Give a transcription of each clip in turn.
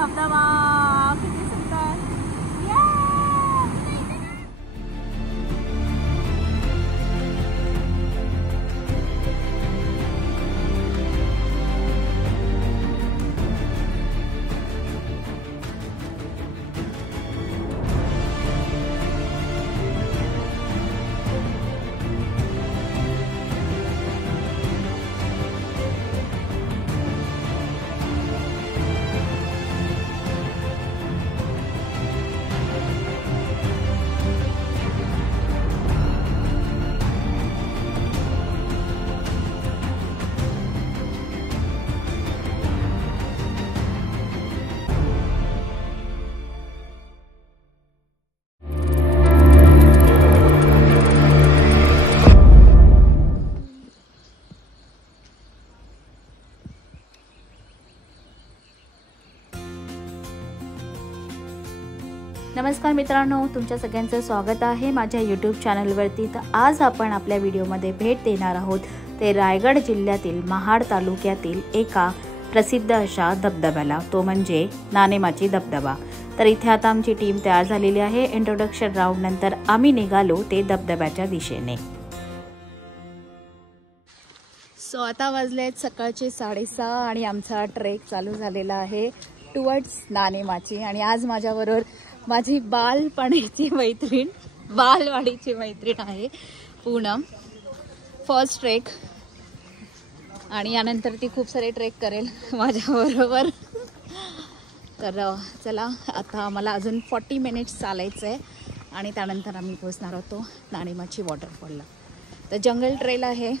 धबधबा किती सुंदर. नमस्कार मित्रांनो, तुमच्या सगळ्यांचं स्वागत आहे माझ्या यूट्यूब चॅनलवरती. तर आज आपण आपल्या व्हिडिओमध्ये भेट देणार आहोत ते रायगड जिल्ह्यातील महाड तालुक्यातील एका प्रसिद्ध अशा धबधब्याला, तो म्हणजे नाणेमाची धबधबा. तर इथे आता आमची टीम तयार झालेली आहे. इंट्रोडक्शन राऊंड नंतर आम्ही निघालो ते धबधब्याच्या दिशेने. सो आता वाजलेत सकाळचे 6:30 आणि आमचा ट्रेक चालू झालेला आहे टुवर्ड्स नाणेमाची. आणि आज माझ्याबरोबर माझी बालपणीची मैत्रीण, बालवाडीची मैत्रीण आहे पूनम. फर्स्ट ट्रेक आणि यानंतर ती खूप सारे ट्रेक करेल माझ्याबरोबर. तर चला, आता मला अजून 40 मिनिट्स चालायचं आहे आणि त्यानंतर आम्ही पोहोचणार होतो नाणेमाची वॉटरफॉलला. तर जंगल ट्रेल आहे.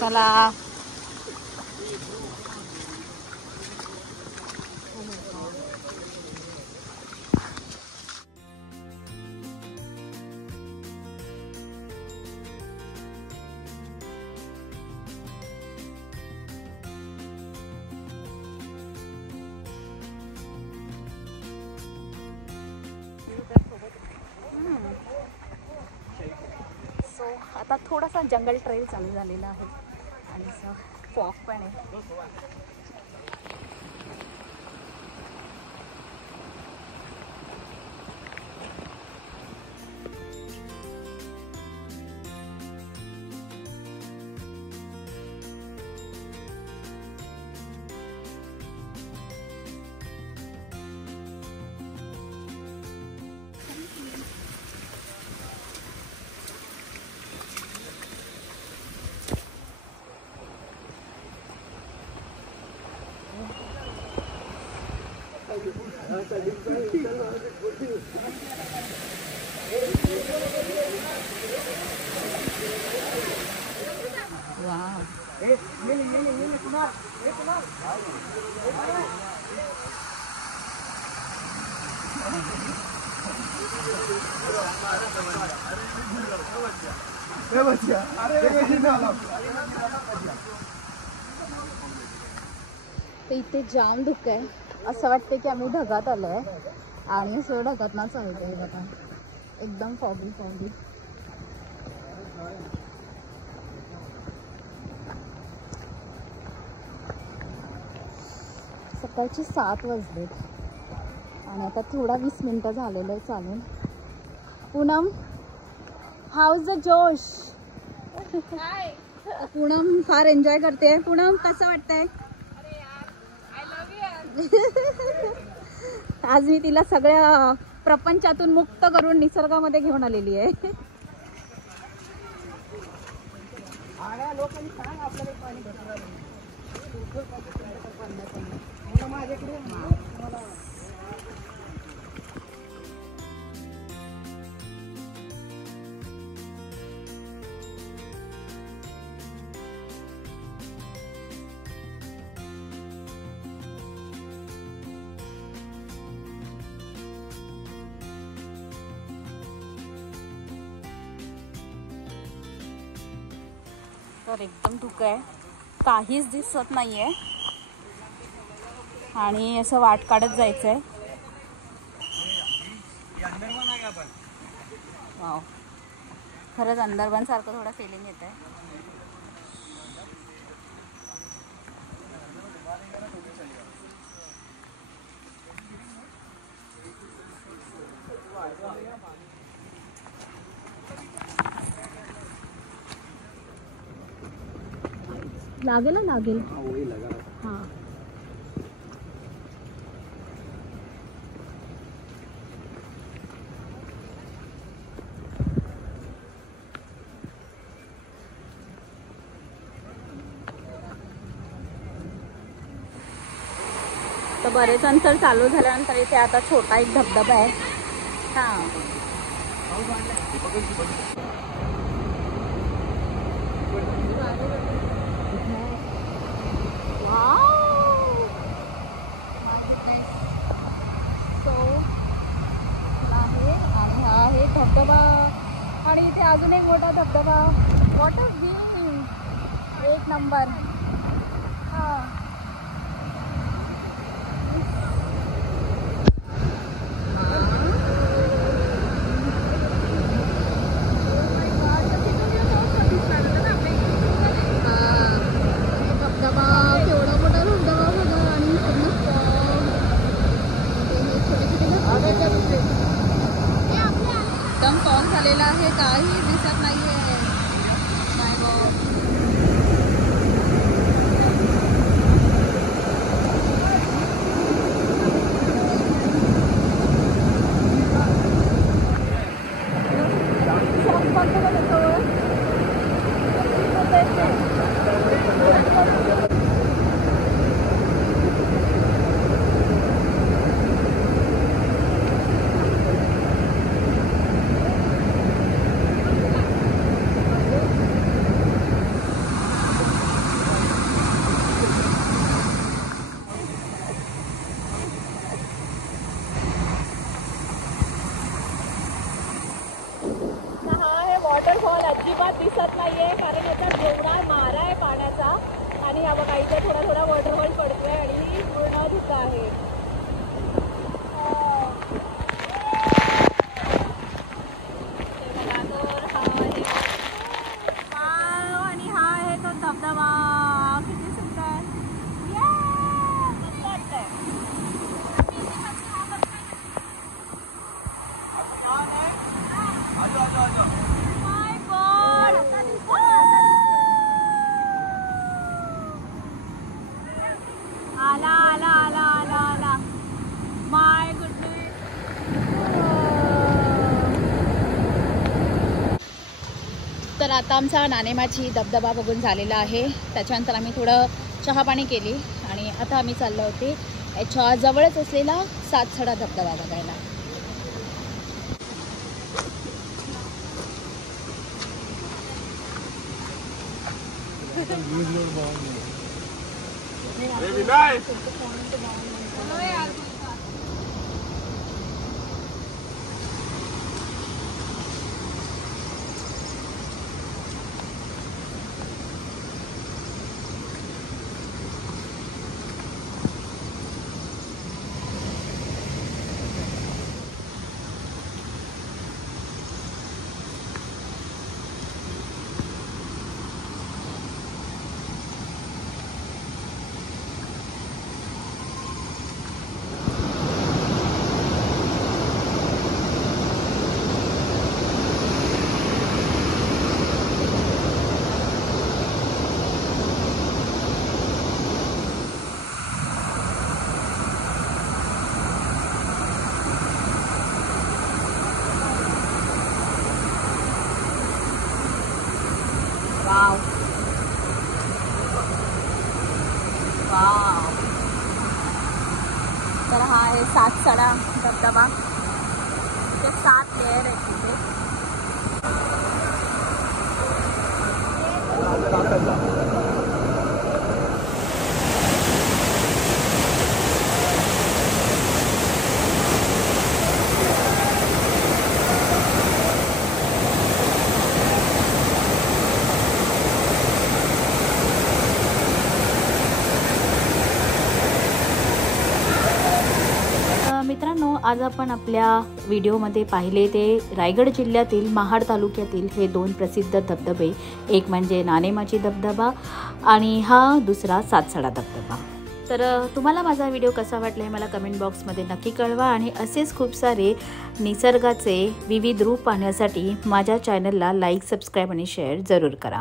चला, आता थोडासा जंगल ट्रेल चालू झालेला आहे आणि फॉग पण आहे. तर इथे जाम धुकं आहे. असं वाटतं की आम्ही ढगात आलोय आणि असं ढगात ना चालतंय बघा, एकदम फॉगी फॉगी. सकाळची 7 वाजलेत आणि आता थोडा 20 मिनिटं झालेलं आहे चालून. पूनम, हाऊ इज द जोश? पूनम फार एन्जॉय करते. पूनम, कसं वाटतंय? आज मी तिला सगळ्या प्रपंचातून मुक्त करून निसर्गामध्ये घेऊन आलेली आहे. तर एकदम धुकं आहे, काहीच दिसत नाहीये आणि असं वाट काढत जायचंय. वाव, खरंच अंदरबन सारखं थोडं फिलिंग येत आहे. लागेल ना, लागेल. हां, तर बरेच अंतर चालू झाल्यानंतर इथे आता छोटा एक धबधबा आहे. हां, आहे आणि हा आहे धबधबा आणि इथे अजून एक मोठा धबधबा. वॉटर व्ह्यू एक नंबर. हां, धबधबा केवढा मोठा धबधबा बघा आणि एकदम फॉर्म झालेला आहे, काही दिसत नाहीये. वॉटरफॉल अजिबात दिसत नाहीये कारण याचा जेवढा मारा आहे पाण्याचा. आणि हा बघा इथे थोडा थोडा वॉटरफॉल पडतोय आणि पूर्ण धुकं आहे. आणि हा आहे तो धबधबा. किती सुंदर, मस्त वाटतंय. आला आला आला आला आला. माय गुडनेस. तर आता आमचा नाणेमाची धबधबा बघून झालेला आहे. त्याच्यानंतर आम्ही थोडं चहा पाणी केली आणि आता आम्ही चाललो होते याच्या जवळच असलेला सातसडा धबधबा बघायला. मित्रांनो, आज आपण आपल्या व्हिडिओमध्ये पाहिले ते रायगड जिल्ह्यातील महाड तालुक्यातील हे 2 प्रसिद्ध धबधबे, एक म्हणजे नाणेमाची धबधबा आणि हा दुसरा सातसडा धबधबा। तर तुम्हाला माझा व्हिडिओ कसा वाटला हे मला कमेंट बॉक्समध्ये नक्की कळवा आणि असेच खूप सारे निसर्गाचे विविध रूप पाहण्यासाठी माझ्या चॅनलला लाईक, सबस्क्राईब आणि शेअर जरूर करा।